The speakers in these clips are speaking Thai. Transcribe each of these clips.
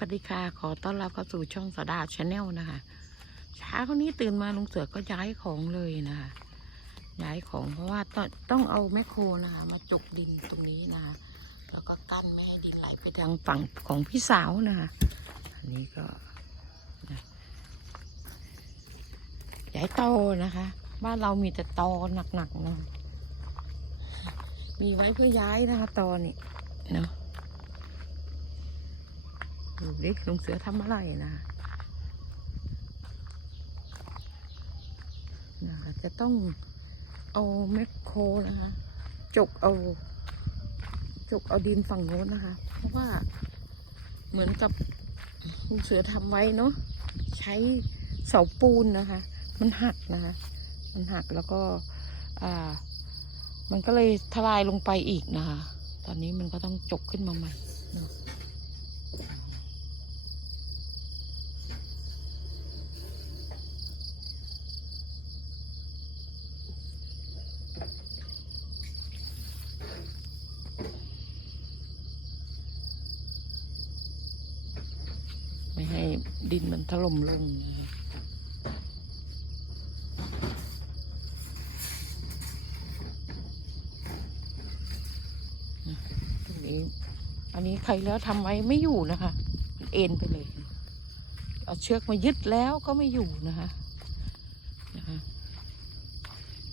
วัสดีค่ะ ขอต้อนรับเข้าสู่ช่องสดาชาแนลนะคะ เช้านี้ตื่นมาลุงเสือก็ย้ายของเลยนะคะ ย้ายของเพราะว่าต้องต้องเอาแมคโครนะคะ มาจกดินตรงนี้นะคะ แล้วก็กั้นไม่ให้ดินไหลไปทางฝั่งของพี่สาวนะคะอันนี้ก็ย้ายตอนะคะ บ้านเรามีแต่ตอหนักๆเนาะมีไว้เพื่อย้ายนะคะตอนี่เนาะ ดูดิลุงเสือทำอะไรนะนะจะต้องเอาแมคโครนะคะ จกเอา จกเอาดินฝั่งโน้นนะคะ เพราะว่าเหมือนกับลุงเสือทำไว้เนาะใช้เสาปูนนะคะ มันหักนะคะ มันหักแล้วก็ อ่า มันก็เลยทลายลงไปอีกนะคะ ตอนนี้มันก็ต้องจกขึ้นมาใหม่เนาะ ไม่ให้ดินมันถล่มลงตรงนี้ อันนี้ใครแล้วทำไว้ไม่อยู่นะคะ มันเอ็นไปเลย เอาเชือกมายึดแล้วก็ไม่อยู่นะคะนะคะ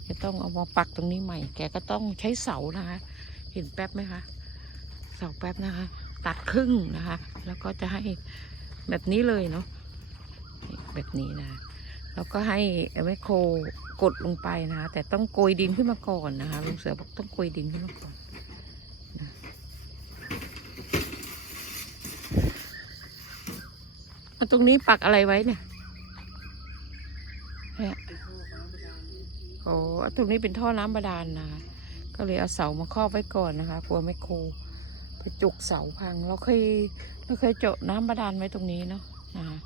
จะต้องเอามาปักตรงนี้ใหม่ แกก็ต้องใช้เสานะคะ เห็นแป๊บไหมคะ เสาแป๊บนะคะ ตัดครึ่งนะคะ แล้วก็จะให้ แบบนี้เลยเนาะแบบนี้นะ แล้วก็ให้แมคโครกดลงไปนะคะแต่ต้องโกยดินขึ้นมาก่อนนะคะลุงเสือบอกต้องโกยดินขึ้นมาก่อนนะตรงนี้ปักอะไรไว้เนี่ยเนี่ยโอ้ตรงนี้เป็นท่อน้ำบาดาลนะคะก็เลยเอาเสามาครอบไว้ก่อนนะคะกลัวแมคโคร ไปจุกเสาพังเราเคยเราเคยเจาะน้ำบาดาลไว้ตรงนี้เนาะนะคะ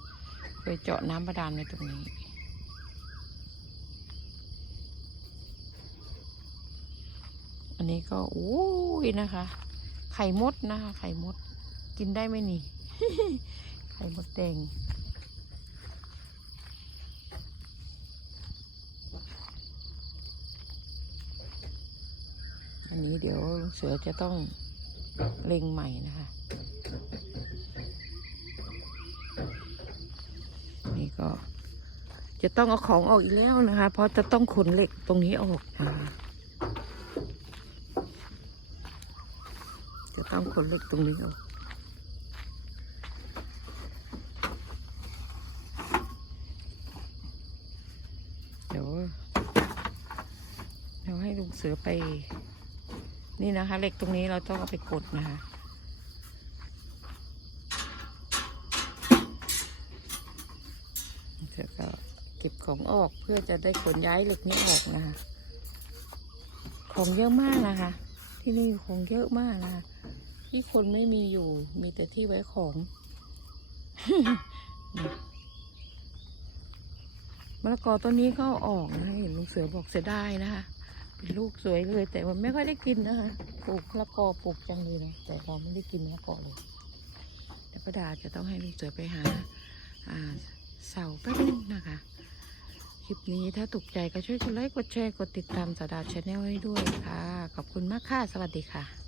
เคยเจาะน้ำบาดาลไว้ตรงนี้ อันนี้ก็โอ้ยนะคะ ไข่มดนะคะไข่มดกินได้ไหมนี่ ไข่มดแดงอันนี้เดี๋ยวเสือจะต้อง เล็งใหม่นะคะ นี่ก็ จะต้องเอาของออกอีกแล้วนะคะ เพราะจะต้องขนเหล็กตรงนี้ออกนะคะจะต้องขนเหล็กตรงนี้ออกเดี๋ยวเดี๋ยวให้ลุงเสือไป นี่นะคะเหล็กตรงนี้เราต้องเอาไปกดนะคะเสือก็เก็บของออกเพื่อจะได้ขนย้ายเหล็กนี้ออกนะคะ ของเยอะมากนะคะ ที่นี่ของเยอะมากนะคะ ที่คนไม่มีอยู่มีแต่ที่ไว้ของมะละกอต้นนี้ก็ออกนะเห็นลุงเสือบอกเสียดายนะคะ ลูกสวยเลย แต่ว่าไม่ค่อยได้กินนะคะปลูกมะละกอปลูกจังเลยนะแต่เราไม่ได้กินละกอเลยแต่ประดาจะต้องให้ลูกเสือไปหาอ่าเสาแป๊บนึงนะคะ คลิปนี้ถ้าถูกใจก็ช่วยกดไลค์กดแชร์กดติดตามสาดาชาแนลให้ด้วยค่ะ ขอบคุณมากค่ะ สวัสดีค่ะ